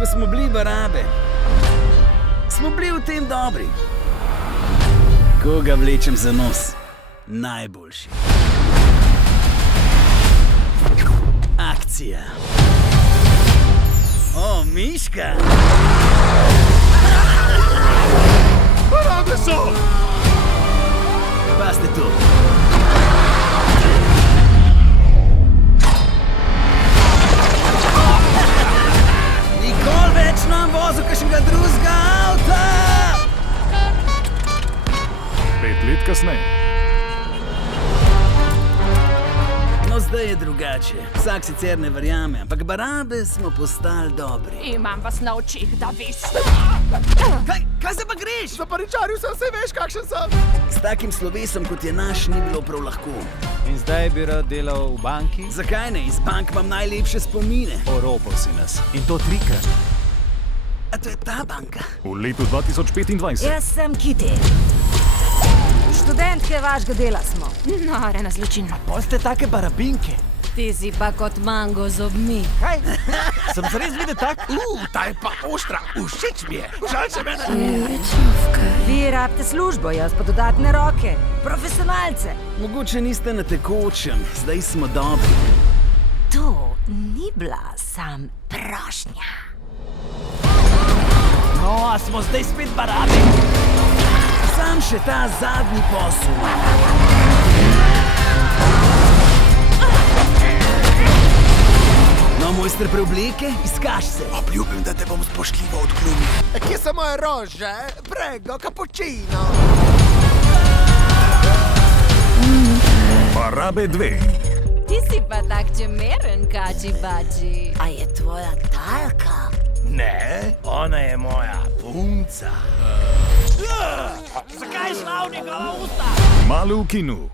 Ko smo bili barabe, smo bili v tem dobri. Koga vlečem za nos? Najboljši. Akcija. O, Miška! Barabe so! Pa ste tu. Nikoli več nam vozil kakšnega drugega avta! 5 let kasneje. No, zdaj je drugače. Vsak sicer ne verjame, ampak barabe smo postali dobri. Imam vas na očih, da veš. Kaj se pa greš? Zaparičaril sem se, veš, kakšen sem. S takim slovesom, kot je naš, ni bilo prav lahko. In zdaj bi rad delal v banki? Zakaj ne? Iz bank imam najlepše spomine. Oropal si nas. In to 3-krat. A to je ta banka? V letu 2025. Jaz sem Kitty. Študentke vašega dela smo. Nore na zločin. Pol ste take barabinke. Ti si pa kot mango z obmi. Kaj? Sem zares videl tak? Ta je pa ostra, všeč mi je. Žal se mene. Vi rabite službo, jaz pa dodatne roke. Profesionalce. Mogoče niste na tekočem, zdaj smo dobri. To ni bila sam prošnja. No, a smo zdaj spet barabi? Sam še ta zadnji posel. No, mojster preobleke, izkaž se. Obljubim, da te bom spoštljivo odklonil. Kje so moje rože? Prego, cappuccino. Barabe 2. Ti si pa tak čemeren, kači bači. A je tvoja talka? Ne, ona je moja punca. Zakaj je šla v njegova usta? Malo v kinu.